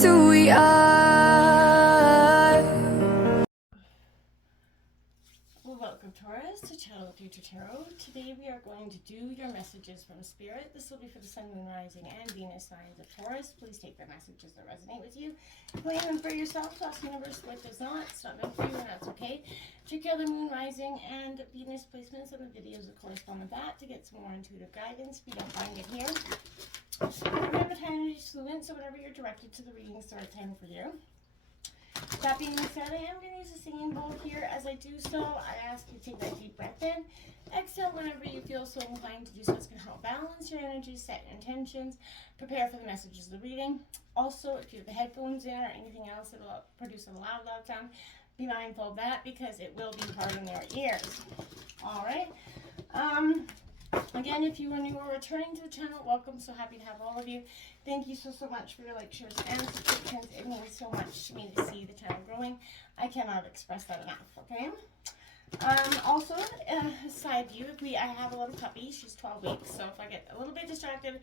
just who we are. Welcome, Taurus, to Channel Future Tarot. Today we are going to do your messages from Spirit. This will be for the Sun, Moon, Rising, and Venus signs of Taurus. Please take the messages that resonate with you. Claim them for yourself. Toss universe what does not. It's not meant for you, and that's okay. Check out the Moon, Rising, and Venus placements on the videos that correspond with that to get some more intuitive guidance if you don't find it here. Remember, time energy is fluent, so whenever you're directed to the reading, it's the right time for you. That being said, I am going to use a singing bowl here. As I do so, I ask you to take that deep breath in. Exhale whenever you feel so inclined to do so. It's going to help balance your energy, set your intentions, prepare for the messages of the reading. Also, if you have the headphones in or anything else that will produce a loud sound, be mindful of that because it will be hard on their ears. All right. Again, if you are new or returning to the channel, welcome. So happy to have all of you. Thank you so much for your likes, shares, and subscriptions. It means so much to me to see the channel growing. I cannot express that enough, okay? Also, side view, I have a little puppy. She's 12 weeks, so if I get a little bit distracted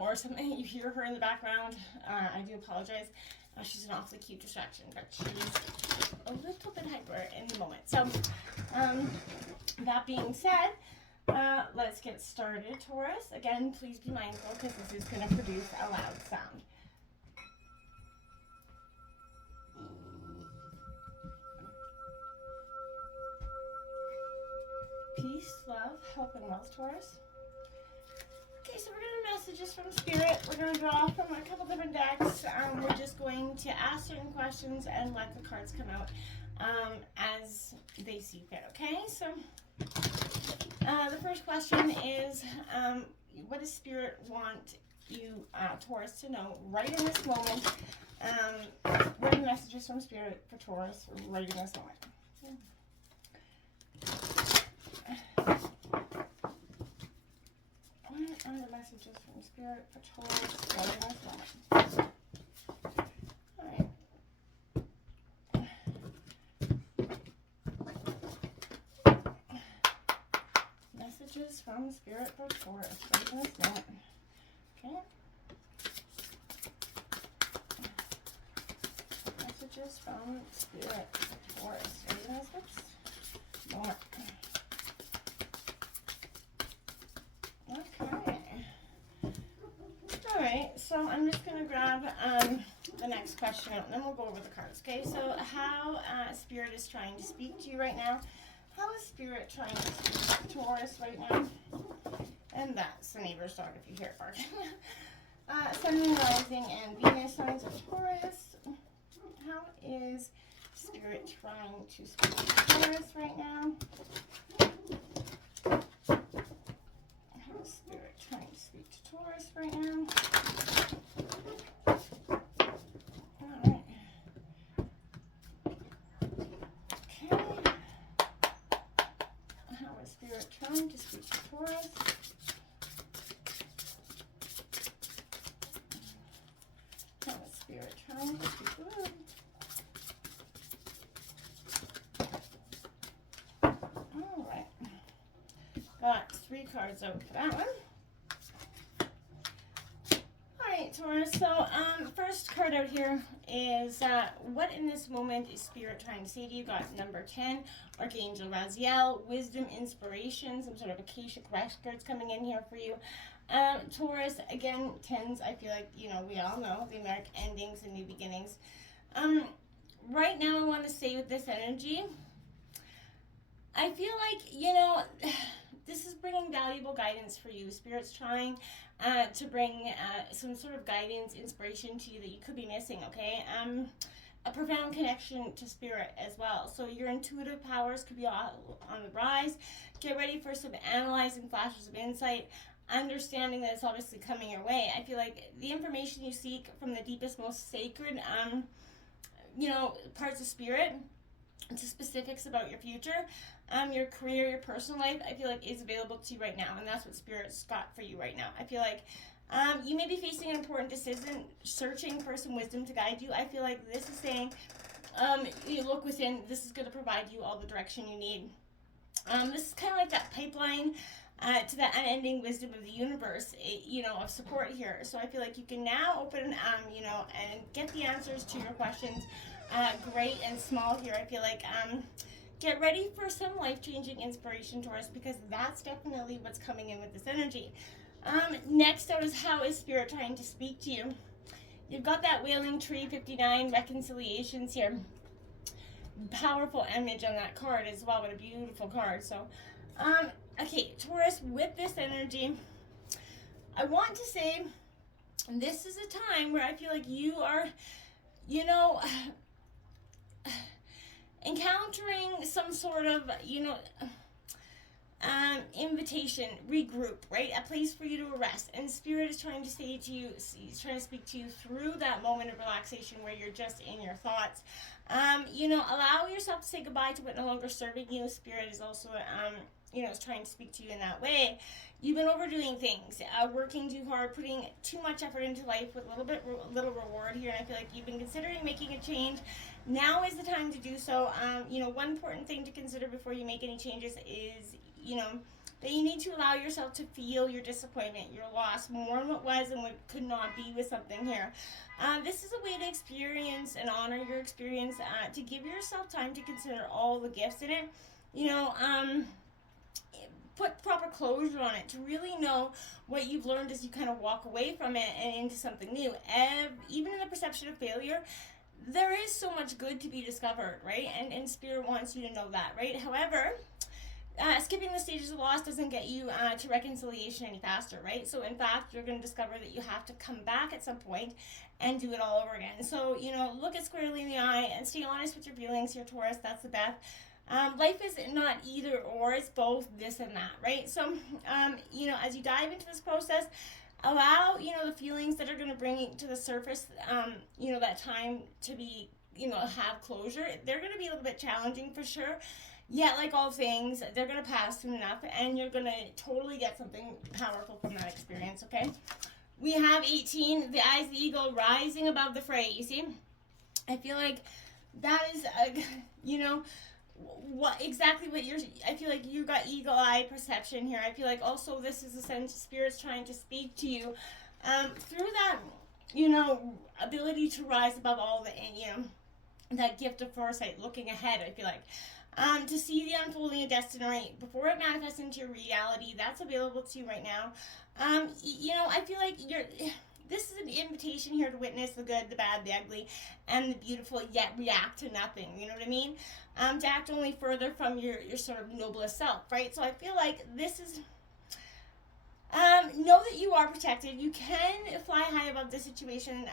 or something, you hear her in the background, I do apologize. She's an awfully cute distraction, but she's a little bit hyper in the moment. So, that being said, let's get started, Taurus. Again, please be mindful because this is going to produce a loud sound. Peace, love, health, and wealth, Taurus. Okay, so we're going to messages from Spirit. We're going to draw from a couple different decks. We're just going to ask certain questions and let the cards come out as they see fit, okay? So the first question is, what does Spirit want you, Taurus, to know right in this moment? What are the messages from Spirit for Taurus right in this moment? What are the messages from Spirit for Taurus right in this moment? All right. Messages from Spirit for Taurus right in this moment. Okay. Messages from Spirit for Taurus right in this moment. Okay. Alright, so I'm just going to grab the next question out and then we'll go over the cards. Okay, so how Spirit is trying to speak to you right now. How is Spirit trying to speak to Taurus right now? And that's the neighbor's dog if you hear it bark. Sun, Moon, Rising, and Venus signs of Taurus. How is Spirit trying to speak to Taurus right now? How is Spirit trying to speak to Taurus right now? Alright. Okay. How is Spirit trying to speak to Taurus? How is Spirit trying to speak to Taurus? Alright. Got 3 cards out for that one. Alright, Taurus. So, first card out here is what in this moment is Spirit trying to say to you? Got number 10, Archangel Raziel, wisdom, inspiration, some sort of Akashic records coming in here for you. Taurus, again, 10s, I feel like, you know, we all know, they mark endings and new beginnings. Right now, I want to say with this energy, I feel like, you know, this is bringing valuable guidance for you. Spirit's trying to bring some sort of guidance, inspiration to you that you could be missing, okay? A profound connection to Spirit as well. So your intuitive powers could be on the rise. Get ready for some analyzing flashes of insight, understanding that it's obviously coming your way. I feel like the information you seek from the deepest, most sacred, you know, parts of Spirit, to specifics about your future, your career, your personal life, I feel like is available to you right now, and that's what Spirit's got for you right now. I feel like you may be facing an important decision, searching for some wisdom to guide you. I feel like this is saying, you look within, this is going to provide you all the direction you need. This is kind of like that pipeline to the unending wisdom of the universe, of support here. So I feel like you can now open, and get the answers to your questions, great and small here. I feel like, get ready for some life-changing inspiration, Taurus, because that's definitely what's coming in with this energy. Next out is, how is Spirit trying to speak to you? You've got that Wailing Tree 59 reconciliations here. Powerful image on that card as well. What a beautiful card. So, okay, Taurus, with this energy, I want to say this is a time where I feel like you are, encountering some sort of, invitation, regroup, right? A place for you to rest. And Spirit is trying to say to you, he's trying to speak to you through that moment of relaxation where you're just in your thoughts. Allow yourself to say goodbye to what no longer serving you. Spirit is also, is trying to speak to you in that way. You've been overdoing things, working too hard, putting too much effort into life with little reward here. And I feel like you've been considering making a change. Now is the time to do so. One important thing to consider before you make any changes is, that you need to allow yourself to feel your disappointment, your loss, mourn what was and what could not be with something here. This is a way to experience and honor your experience, to give yourself time to consider all the gifts in it. Put proper closure on it to really know what you've learned as you kind of walk away from it and into something new. Even in the perception of failure, there is so much good to be discovered, right? And Spirit wants you to know that, right? However, skipping the stages of loss doesn't get you to reconciliation any faster, right? So in fact, you're going to discover that you have to come back at some point and do it all over again. So, look it squarely in the eye and stay honest with your feelings here, Taurus. That's the best. Life is not either or, it's both this and that, right? So, as you dive into this process, allow, the feelings that are going to bring you to the surface, that time to be, have closure. They're going to be a little bit challenging for sure. Yeah, like all things, they're going to pass soon enough, and you're going to totally get something powerful from that experience, okay? We have 18, the eyes of the eagle rising above the fray, you see? I feel like that is, I feel like you got eagle eye perception here. I feel like also this is a sense of Spirit's trying to speak to you through that, ability to rise above all the, that gift of foresight, looking ahead, I feel like. To see the unfolding of destiny before it manifests into your reality, that's available to you right now. I feel like this is an invitation here to witness the good, the bad, the ugly, and the beautiful, yet react to nothing, you know what I mean? To act only further from your sort of noblest self, right? So I feel like this is, know that you are protected. You can fly high above the situation.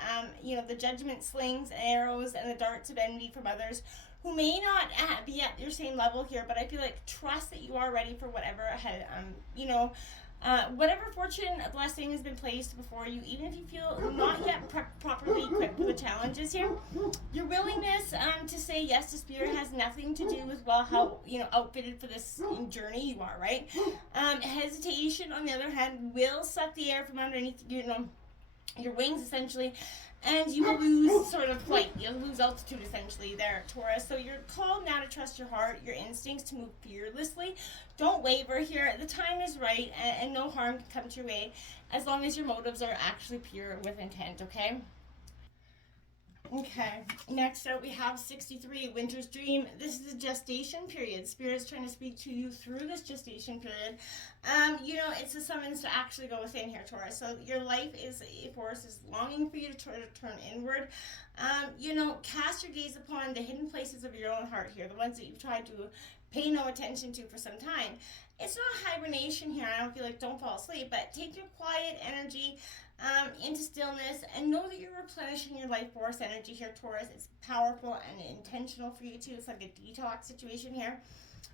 The judgment slings, and arrows, and the darts of envy from others who may not be at your same level here, but I feel like trust that you are ready for whatever ahead. Whatever fortune, blessing has been placed before you, even if you feel not yet properly equipped for the challenges here, your willingness to say yes to Spirit has nothing to do with, how outfitted for this journey you are, right? Hesitation, on the other hand, will suck the air from underneath your wings, essentially, and you will lose sort of flight. You'll lose altitude, essentially, there, Taurus. So you're called now to trust your heart, your instincts, to move fearlessly. Don't waver here. The time is right, and no harm can come to your way as long as your motives are actually pure with intent, okay? Okay, next up we have 63, Winter's Dream. This is a gestation period. Spirit's trying to speak to you through this gestation period. It's a summons to actually go within here, Taurus. So your life is a force is longing for you to turn inward. Cast your gaze upon the hidden places of your own heart here, the ones that you've tried to pay no attention to for some time. It's not hibernation here. I don't feel like don't fall asleep, but take your quiet energy into stillness and know that you're replenishing your life force energy here, Taurus. It's powerful and intentional for you too. It's like a detox situation here.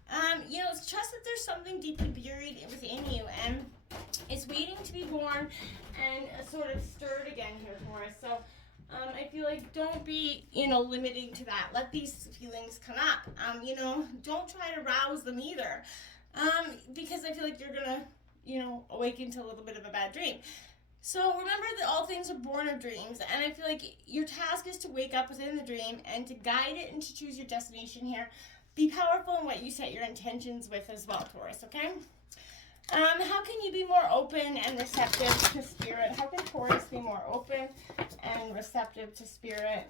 Trust that there's something deeply buried within you and it's waiting to be born and sort of stirred again here, Taurus. So I feel like don't be, limiting to that. Let these feelings come up. Don't try to rouse them either. Because I feel like you're gonna, awaken to a little bit of a bad dream. So remember that all things are born of dreams, and I feel like your task is to wake up within the dream and to guide it and to choose your destination here. Be powerful in what you set your intentions with as well, Taurus, okay? How can you be more open and receptive to Spirit? How can Taurus be more open and receptive to Spirit?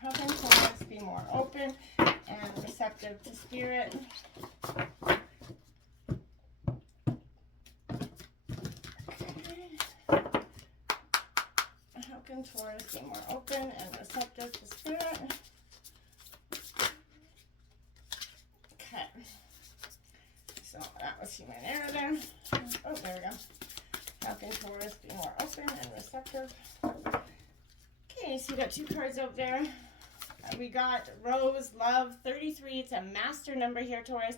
How can Taurus be more open and receptive to Spirit? How can Taurus be more open and receptive to Spirit? Okay. So that was human error there. Oh, there we go. How can Taurus be more open and receptive? Okay, so you got 2 cards out there. We got Rose, Love, 33. It's a master number here, Taurus.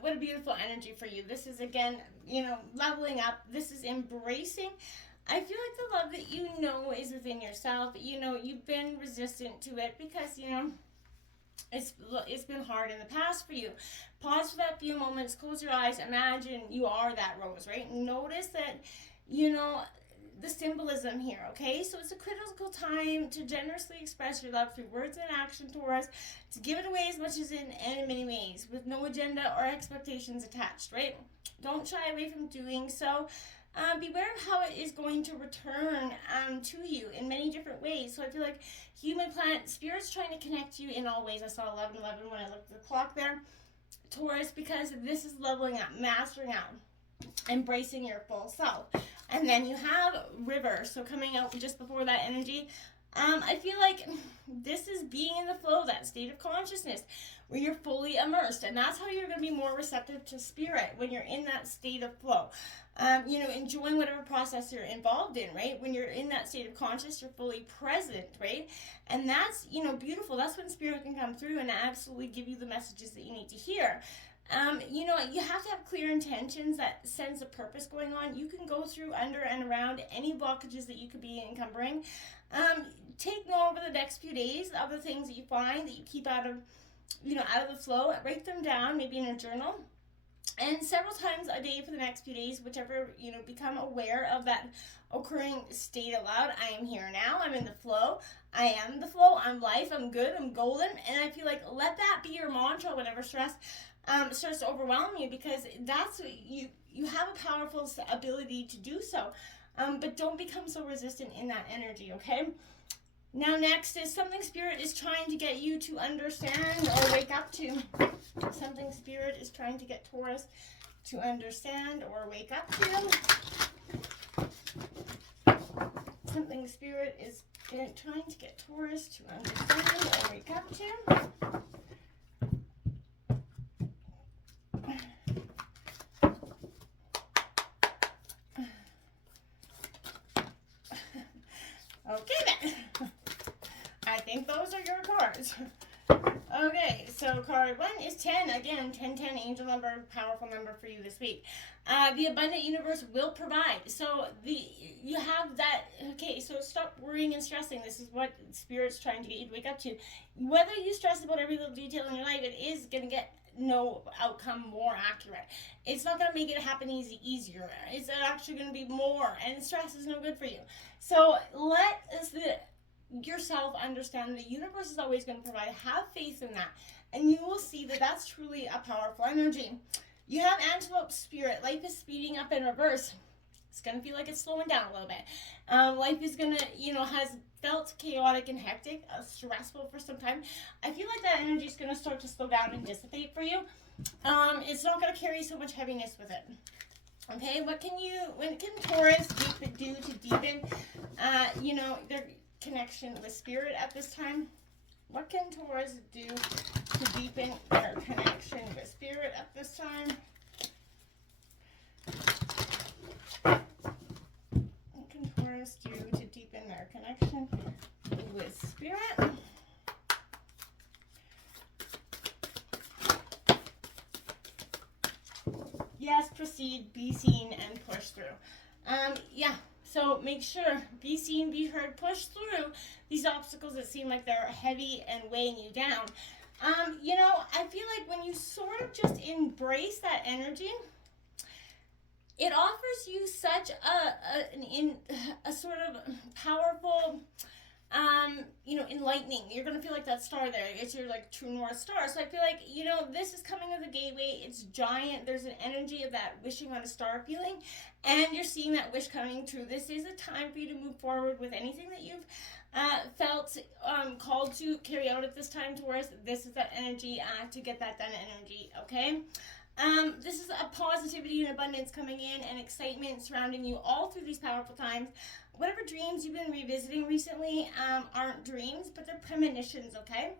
What a beautiful energy for you. This is, again, you know, leveling up. This is embracing. I feel like the love that you know is within yourself. You know, you've been resistant to it because, you know, it's been hard in the past for you. Pause for that few moments. Close your eyes. Imagine you are that rose, right? Notice that, you know, the symbolism here, okay? So it's a critical time to generously express your love through words and action, Taurus, to give it away as much as in many ways, with no agenda or expectations attached, right? Don't shy away from doing so. Beware of how it is going to return to you in many different ways. So I feel like human planet, Spirit's trying to connect you in all ways. I saw 11:11 when I looked at the clock there, Taurus, because this is leveling up, mastering out, embracing your full self. And then you have River, so coming out just before that energy. I feel like this is being in the flow, that state of consciousness where you're fully immersed, and that's how you're going to be more receptive to Spirit, when you're in that state of flow. You know, enjoying whatever process you're involved in, right? When you're in that state of consciousness, you're fully present, right? And that's, you know, beautiful. That's when Spirit can come through and absolutely give you the messages that you need to hear. You know, you have to have clear intentions, that sense of purpose going on. You can go through, under, and around any blockages that you could be encumbering. Take note over the next few days of the things that you find that you keep out of, you know, out of the flow. Write them down, maybe in a journal. And several times a day for the next few days, whichever, you know, become aware of that occurring state aloud. I am here now. I'm in the flow. I am the flow. I'm life. I'm good. I'm golden. And I feel like let that be your mantra whenever stress starts to overwhelm you, because that's what you have a powerful ability to do so. But don't become so resistant in that energy, okay? Now next is something Spirit is trying to get you to understand or wake up to. Something Spirit is trying to get Taurus to understand or wake up to. Something Spirit is trying to get Taurus to understand or wake up to. Okay then. I think those are your cards. Okay, so card 1 is 10. Again, 1010, angel number, powerful number for you this week. The abundant universe will provide. So you have that. Okay, so stop worrying and stressing. This is what Spirit's trying to get you to wake up to. Whether you stress about every little detail in your life, it is going to get no outcome more accurate. It's not going to make it happen easier. It's actually going to be more, and stress is no good for you. So let yourself understand the universe is always going to provide. Have faith in that, and you will see that that's truly a powerful energy. You have Antelope Spirit. Life is speeding up in reverse. It's going to feel like it's slowing down a little bit. Life is going to, you know, has felt chaotic and hectic, stressful for some time. I feel like that energy is going to start to slow down and dissipate for you. It's not going to carry so much heaviness with it. Okay, what can Taurus do to deepen, you know, their connection with Spirit at this time? What can Taurus do to deepen their connection with Spirit at this time? What can Taurus do to deepen their connection with Spirit? Yes, proceed, be seen, and push through. Yeah, so make sure, be seen, be heard, push through these obstacles that seem like they're heavy and weighing you down. You know, I feel like when you sort of just embrace that energy, it offers you such a sort of powerful enlightening. You're gonna feel like that star there. It's your like true north star. So I feel like, this is coming as a gateway. It's giant. There's an energy of that wishing on a star feeling, and you're seeing that wish coming true. This is a time for you to move forward with anything that you've felt called to carry out at this time, Taurus. This is that energy to get that done energy, okay? This is a positivity and abundance coming in and excitement surrounding you all through these powerful times. Whatever dreams you've been revisiting recently aren't dreams, but they're premonitions, okay?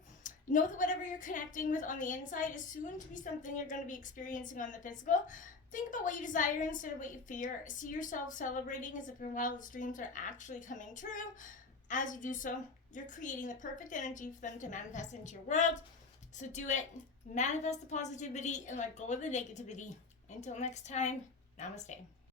Know that whatever you're connecting with on the inside is soon to be something you're going to be experiencing on the physical. Think about what you desire instead of what you fear. See yourself celebrating as if your wildest dreams are actually coming true. As you do so, you're creating the perfect energy for them to manifest into your world. So do it. Manifest the positivity and let go of the negativity. Until next time, namaste.